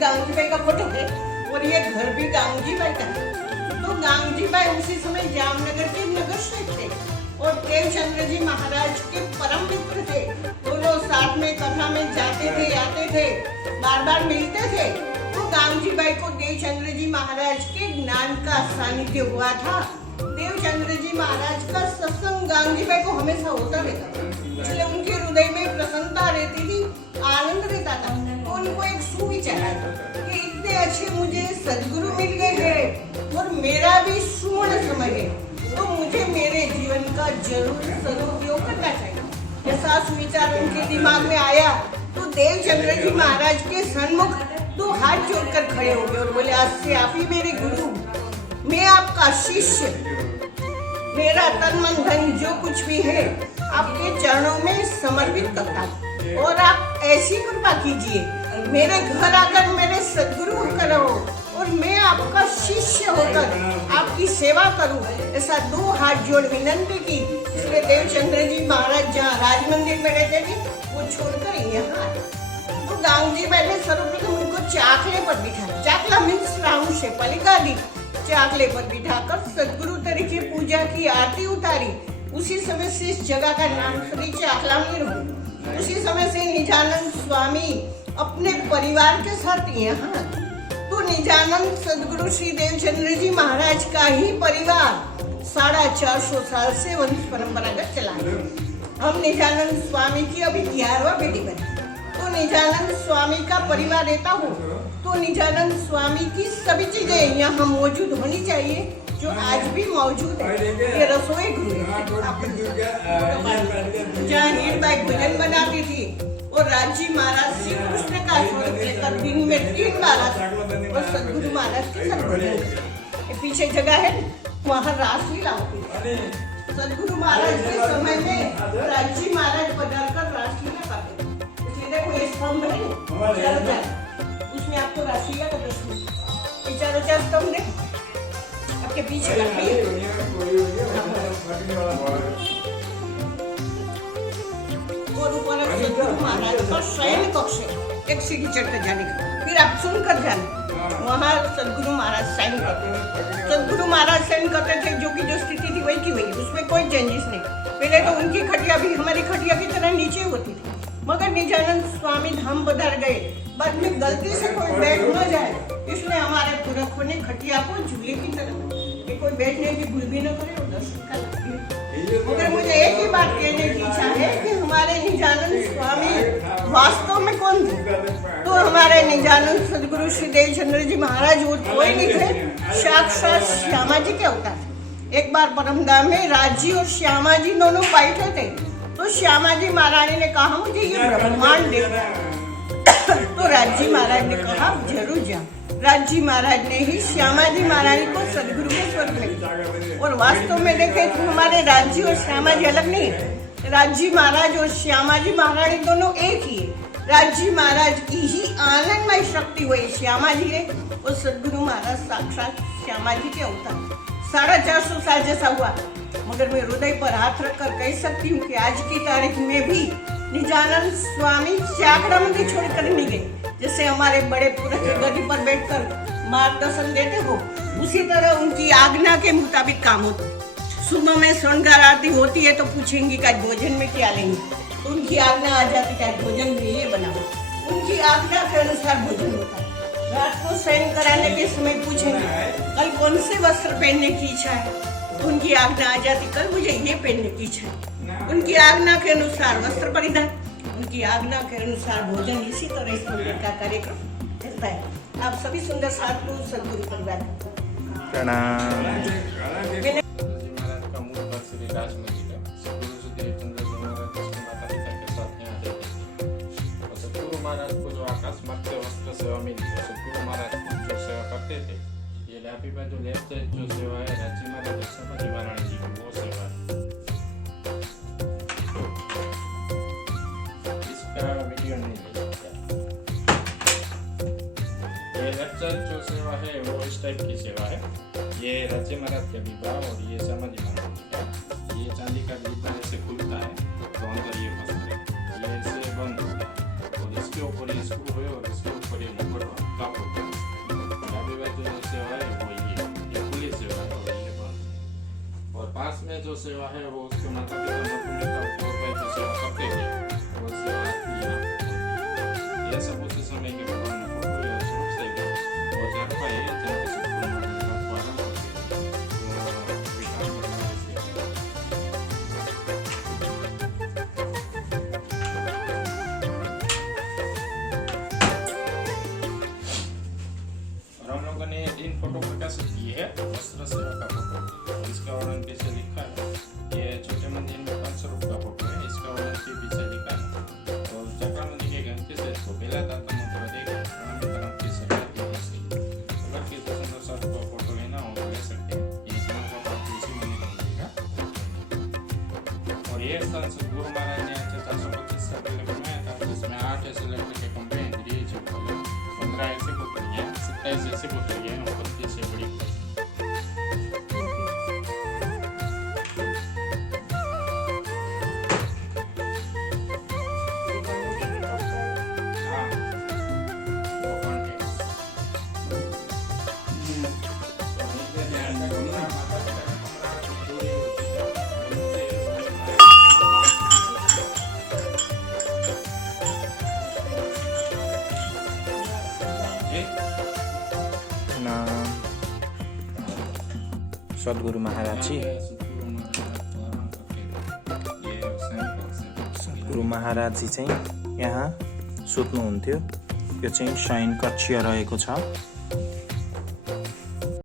गांगजी भाई का फोटो है और ये घर भी गांगजी भाई का है। तो गांगजी भाई उसी समय जामनगर के नगर शेख थे और देवचंद्र जी महाराज के परम मित्र थे। दोनों साथ में कथा में जाते थे, आते थे, बार बार मिलते थे। तो गांगजी भाई को देवचंद्र जी महाराज के ज्ञान का सानिध्य हुआ था। देवचंद्र जी महाराज का सत्संग गांगजी भाई को हमेशा होता रहता था, इसलिए उनके हृदय में प्रसन्नता रहती थी, आनंद रहता था। तो उनको एक सुविचार आया कि इतने अच्छे मुझे सद्गुरु मिल गए हैं और मेरा भी सुवर्ण समय है, तो मुझे मेरे जीवन का जरूर सदुपयोग करना चाहिए। ऐसा सुविचार उनके दिमाग में आया तो देवचंद्र जी महाराज के सन्मुख दो हाथ जोड़कर खड़े हो गए और बोले, आज से आप ही मेरे गुरु, मैं आपका शिष्य, मेरा तन मन धन जो कुछ भी है आपके चरणों में समर्पित करता हूँ और आप ऐसी कृपा कीजिए मेरे घर आकर मेरे सद्गुरु होकर रहो और मैं आपका शिष्य होकर आपकी सेवा करूं। ऐसा दो हाथ जोड़ विनंती की। इसलिए देवचंद्र जी महाराज जहाँ राज मंदिर में रहते थे वो छोड़कर यहाँ आए। तो गांगजी भाई ने सर्वप्रथम उनको चाकले पर बिठाया। चाकला मीन्स राउंड शेप वाली गादी। चाकले पर बिठाकर सद्गुरु तरीके पूजा की, आरती उतारी। उसी समय से इस जगह का नाम श्री चाकला मंदिर हुआ। उसी समय से निजानंद स्वामी अपने परिवार के साथ यहाँ। तो निजानंद सद्गुरु श्री देवचंद्र जी महाराज का ही परिवार 450 साल से वंश परंपरागत चला है। हम निजानंद स्वामी की अभी 11वां बेटी बनी। तो निजानंद स्वामी का परिवार रहता हो तो निजानंद स्वामी की सभी चीजें यहाँ मौजूद होनी चाहिए जो आज भी मौजूद है। ये रसोई गृह जहाँ हीरबाई भोजन बनाती थी और राजी महाराज श्री कृष्ण का स्वरूप लेकर दिन में 3 बार और सद्गुरु महाराज के साथ भोजन। पीछे जगह है वहाँ रासलीला होती है। सद्गुरु महाराज के समय में राजी महाराज पधार कर रासलीला करते थे। इसलिए देखो ये स्तंभ है, उसमें आपको रासलीला का दर्शन, ये चारों 4 स्तंभ है आपके पीछे और ऊपर सद्गुरु महाराज का शयन कक्ष है, एक सीढ़ी चढ़कर जाने का, फिर आप सुनकर जाना। वहाँ सद्गुरु महाराज शयन करते थे। सद्गुरु महाराज शयन करते थे, जो की जो स्थिति थी वही की वही, उसमें कोई चेंजेस नहीं। पहले तो उनकी खटिया भी हमारी खटिया की तरह नीचे होती थी, मगर निजानंद स्वामी धाम पधार गए, बाद में गलती से कोई बैठ न जाए, इसलिए हमारे पुरखों ने खटिया को झूले की तरह कि कोई बैठने की भूल भी न करे और दर्शन का लगे। मगर मुझे एक ही बात कहने की इच्छा है कि हमारे निजानंद स्वामी वास्तव में कौन थे? तो हमारे निजानंद सद्गुरु श्री देवचंद्र जी महाराज वो कोई नहीं थे, साक्षात श्यामा जी के अवतार। एक बार परमधाम में राजी और श्यामा जी दोनों बैठे थे, तो श्यामा जी महारानी ने कहा मुझे ये ब्रह्मांड देखना। तो राजी महाराज ने कहा जरूर जा। राजी महाराज ने ही श्यामा जी महारानी को सद्गुरु के स्वरूप में, और वास्तव में देखे तो हमारे राजी और श्यामा जी अलग नहीं है। राजी महाराज और श्यामा जी महारानी दोनों एक ही है। राजी महाराज की ही आनंदमय शक्ति हुई श्यामा जी है और सद्गुरु महाराज साक्षात श्यामा जी के अवतार। 450 साल जैसा हुआ, मगर मैं हृदय पर हाथ रखकर कह सकती हूँ कि आज की तारीख में भी निजानंद स्वामी चाकड़ा मंदिर छोड़कर नहीं गए। जैसे हमारे बड़े पुरख गद्दी पर बैठकर मार्गदर्शन देते हो, उसी तरह उनकी आज्ञा के मुताबिक काम होता। सुबह में श्रृंगार आरती होती है तो पूछेंगी कि भोजन में क्या लेंगे, तो उनकी आज्ञा आ जाती है भोजन में ये बनाओ, उनकी आज्ञा के अनुसार भोजन होता है। रात को शयन कराने के समय पूछेंगे कल कौन से वस्त्र पहनने की इच्छा है, तो उनकी आज्ञा आ जाती कल मुझे ये पहनने की इच्छा है। उनकी आज्ञा के अनुसार वस्त्र परिधान, उनकी आज्ञा के अनुसार भोजन। इसी तरह इस मंदिर का कार्यक्रम चलता है। आप सभी सुंदर साधु सद्गुरु परिवार महाराज को जो आकाश मध्य वस्त्र सेवा मिली, सद्गुरु महाराज जो सेवा करते थे, ये डाबी बाजू लेफ्ट साइड जो सेवा है राजी महाराज दक्षिण जी महाराज जी की वो सेवा है। इसका वीडियो नहीं ले सकता। ये लेफ्ट साइड जो सेवा है वो इस टाइप की सेवा है। ये राजी महाराज का डिब्बा और ये समाधि महाराज जी का। ये चांदी का डिब्बा ऐसे खुलता है तो अंदर ये वस्त्र ये ऐसे बंद होता है और इसके ऊपर ये स्क्रू है और इसके ऊपर ये नंबर सेवा है वो उसके माता पिता मृत्यु में तब पूर्व भाई जो सेवा करते थे वो सेवा किया। यह सब उस समय के भगवान ने फोटो या स्वरूप से वो जब भाई जब किसी को पालन करते वो विधान और हम लोगों ने इन फोटो प्रकाशित की है वस्त्र सेवा का फोटो। इसका वर्णन पीछे लिखा है। ये छोटे मंदिर में 500 रुपये का फोटो है। इसका वर्णन के पीछे लिखा है। और जटा नदी के घंटे से तो बेला दाता मंत्र देकर प्रणामी तरफ की सेवा की से अगर किसी सुंदर सा फोटो लेना हो तो ले सकते हैं। ये नंबर पर इसी मंदिर में मिलेगा। और ये स्थान सदगुरु महाराज ने 425 साल पहले बनाया था, जिसमें 8 ऐसे लड़के के कमरे हैं, 15 ऐसे पुतलियां, 27 ऐसे पुतलियां और 25 से बड़ी। सद्गुरु महाराज जी गुरु महाराज जी चाहिँ यहाँ सुत्नुहुन्थ्यो। यो चाहिँ शयन कक्ष रहेको छ।